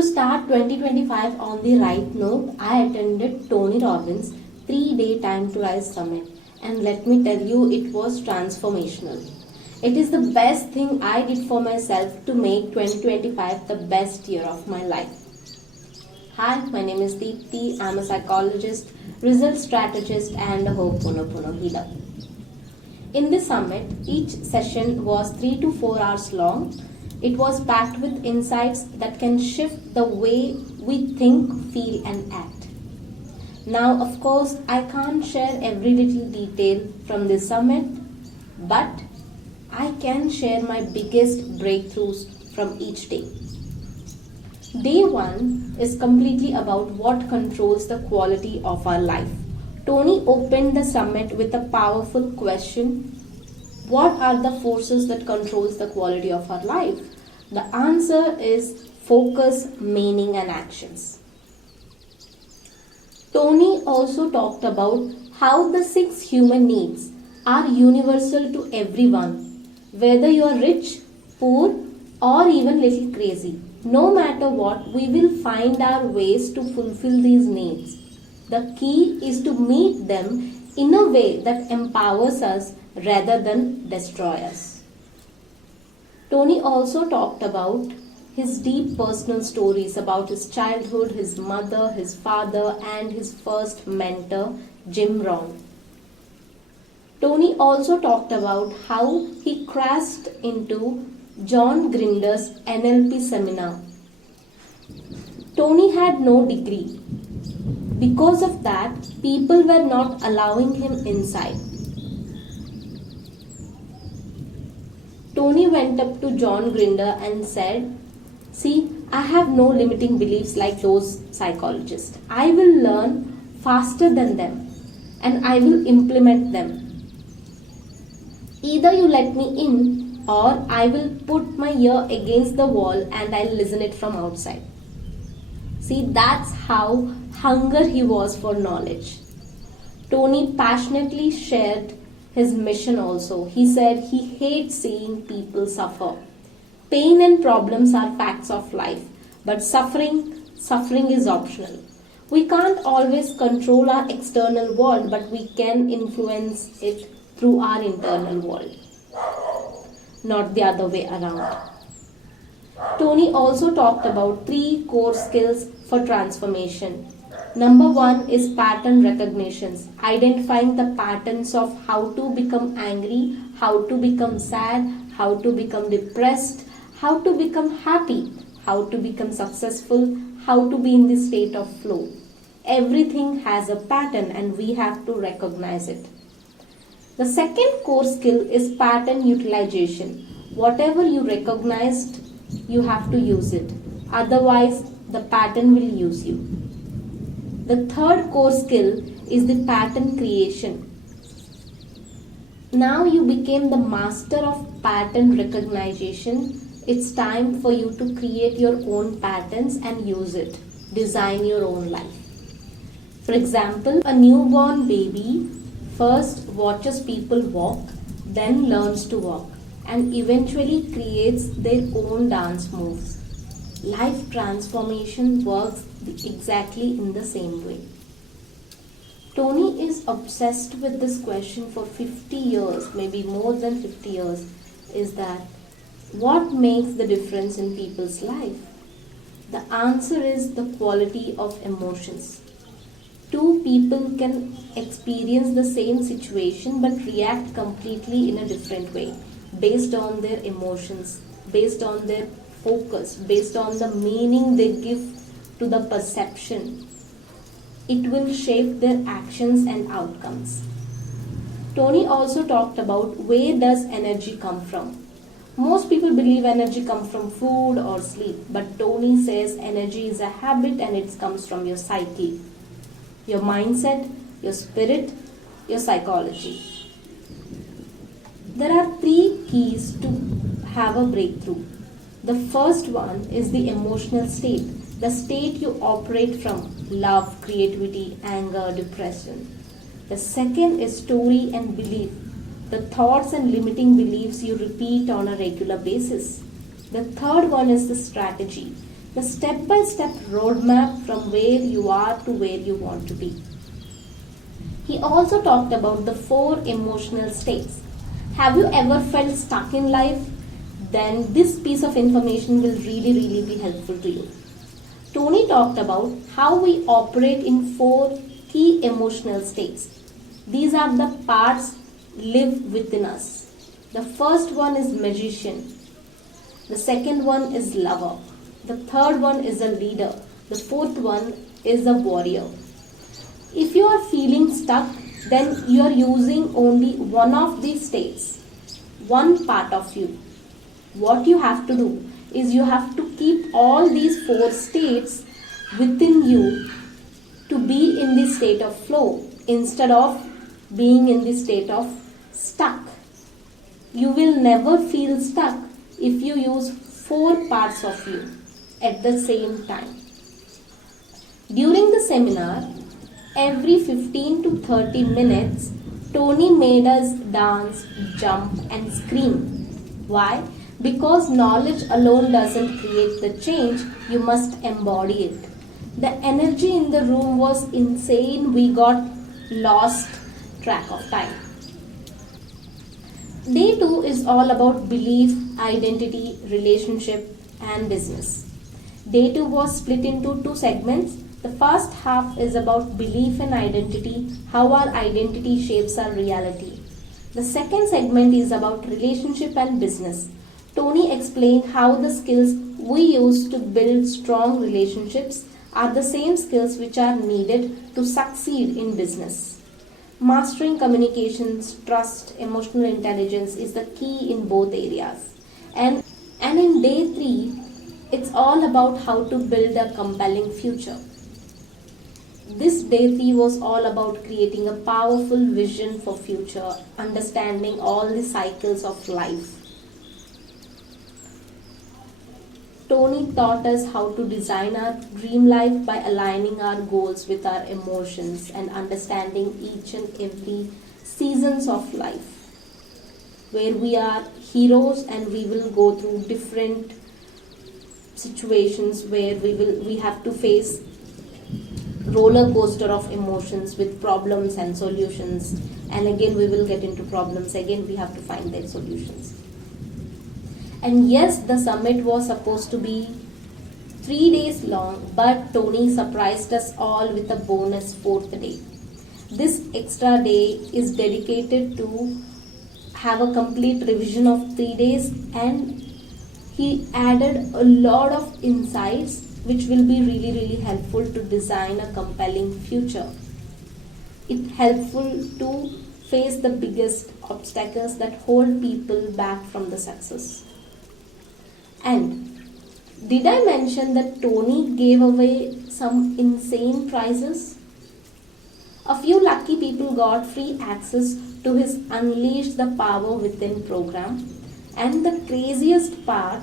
To start 2025 on the right note, I attended Tony Robbins 3-day Time to Rise Summit, and let me tell you, it was transformational. It is the best thing I did for myself to make 2025 the best year of my life. Hi, my name is Deepthi. I'm a psychologist, result strategist, and a Ho'oponopono healer. In this summit, each session was 3 to 4 hours long. It was packed with insights that can shift the way we think, feel, and act. Now, of course, I can't share every little detail from this summit, but I can share my biggest breakthroughs from each day. Day 1 is completely about what controls the quality of our life. Tony opened the summit with a powerful question: what are the forces that controls the quality of our life? The answer is focus, meaning, and actions. Tony also talked about how the 6 human needs are universal to everyone, whether you are rich, poor, or even little crazy. No matter what, we will find our ways to fulfill these needs. The key is to meet them in a way that empowers us rather than destroy us. Tony also talked about his deep personal stories about his childhood, his mother, his father, and his first mentor, Jim Rohn. Tony also talked about how he crashed into John Grinder's NLP seminar. Tony had no degree. Because of that, people were not allowing him inside. Tony went up to John Grinder and said, "See, I have no limiting beliefs like those psychologists. I will learn faster than them and I will implement them. Either you let me in or I will put my ear against the wall and I'll listen it from outside." See, that's how hunger he was for knowledge. Tony passionately shared his mission also. He said he hates seeing people suffer. Pain and problems are facts of life, but suffering is optional. We can't always control our external world, but we can influence it through our internal world, not the other way around. Tony also talked about 3 core skills for transformation. Number 1 is pattern recognitions, identifying the patterns of how to become angry, how to become sad, how to become depressed, how to become happy, how to become successful, how to be in the state of flow. Everything has a pattern and we have to recognize it. The second core skill is pattern utilization. Whatever you recognized, you have to use it. Otherwise, the pattern will use you. The third core skill is the pattern creation. Now you became the master of pattern recognition. It's time for you to create your own patterns and use it. Design your own life. For example, a newborn baby first watches people walk, then learns to walk, and eventually creates their own dance moves. Life transformation works exactly in the same way. Tony is obsessed with this question for 50 years, maybe more than 50 years, is that what makes the difference in people's life? The answer is the quality of emotions. 2 people can experience the same situation but react completely in a different way based on their emotions, based on their focus, based on the meaning they give to the perception. It will shape their actions and outcomes. Tony also talked about where does energy come from. Most people believe energy comes from food or sleep, but Tony says energy is a habit and it comes from your psyche, your mindset, your spirit, your psychology. There are 3 keys to have a breakthrough. The first one is the emotional state, the state you operate from: love, creativity, anger, depression. The second is story and belief, the thoughts and limiting beliefs you repeat on a regular basis. The third one is the strategy, the step-by-step roadmap from where you are to where you want to be. He also talked about the 4 emotional states. Have you ever felt stuck in life? Then this piece of information will really be helpful to you. Tony talked about how we operate in 4 key emotional states. These are the parts live within us. The first one is magician. The second one is lover. The third one is a leader. The fourth one is a warrior. If you are feeling stuck, then you are using only one of these states, one part of you. What you have to do is you have to keep all these 4 states within you to be in the state of flow instead of being in the state of stuck. You will never feel stuck if you use 4 parts of you at the same time. During the seminar, every 15 to 30 minutes, Tony made us dance, jump and scream. Why? Because knowledge alone doesn't create the change, you must embody it. The energy in the room was insane, we got lost track of time. Day 2 is all about belief, identity, relationship and business. Day 2 was split into 2 segments. The first half is about belief and identity, how our identity shapes our reality. The second segment is about relationship and business. Tony explained how the skills we use to build strong relationships are the same skills which are needed to succeed in business. Mastering communications, trust, emotional intelligence is the key in both areas. And in day 3, it's all about how to build a compelling future. This day 3 was all about creating a powerful vision for future, understanding all the cycles of life. Tony taught us how to design our dream life by aligning our goals with our emotions and understanding each and every seasons of life, where we are heroes and we will go through different situations where we have to face roller coaster of emotions with problems and solutions, and again we will get into problems, again we have to find their solutions. And yes, the summit was supposed to be 3 days long, but Tony surprised us all with a bonus 4th day. This extra day is dedicated to have a complete revision of 3 days, and he added a lot of insights which will be really helpful to design a compelling future. It's helpful to face the biggest obstacles that hold people back from the success. And did I mention that Tony gave away some insane prizes? A few lucky people got free access to his Unleash the Power Within program. And the craziest part,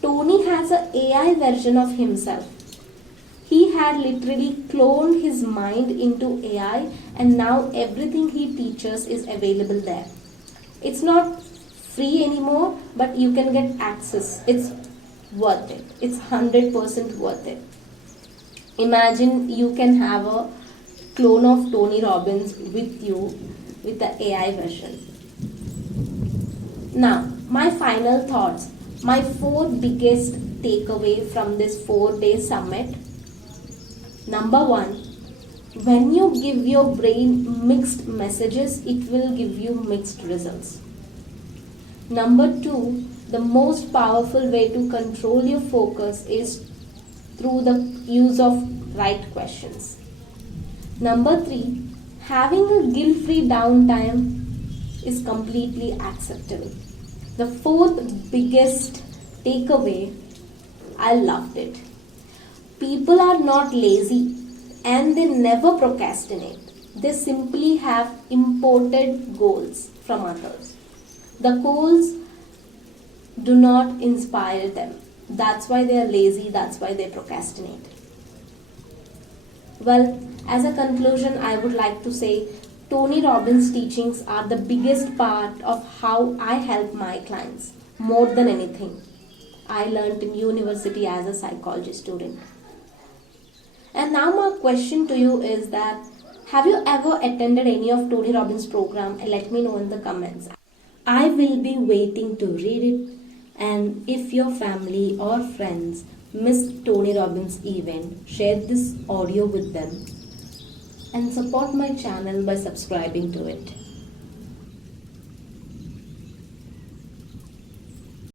Tony has an AI version of himself. He had literally cloned his mind into AI, and now everything he teaches is available there. It's not free anymore, but you can get access. It's worth it. It's 100% worth it. Imagine you can have a clone of Tony Robbins with you with the AI version. Now, my final thoughts. My 4 biggest takeaway from this 4-day summit. Number 1, when you give your brain mixed messages, it will give you mixed results. Number 2, the most powerful way to control your focus is through the use of right questions. Number 3, having a guilt-free downtime is completely acceptable. The 4th biggest takeaway, I loved it. People are not lazy and they never procrastinate. They simply have imported goals from others. The goals do not inspire them. That's why they are lazy, that's why they procrastinate. Well, as a conclusion, I would like to say Tony Robbins' teachings are the biggest part of how I help my clients more than anything. I learned in university as a psychology student. And now my question to you is that have you ever attended any of Tony Robbins program? And let me know in the comments. I will be waiting to read it. And if your family or friends missed Tony Robbins event, share this audio with them and support my channel by subscribing to it.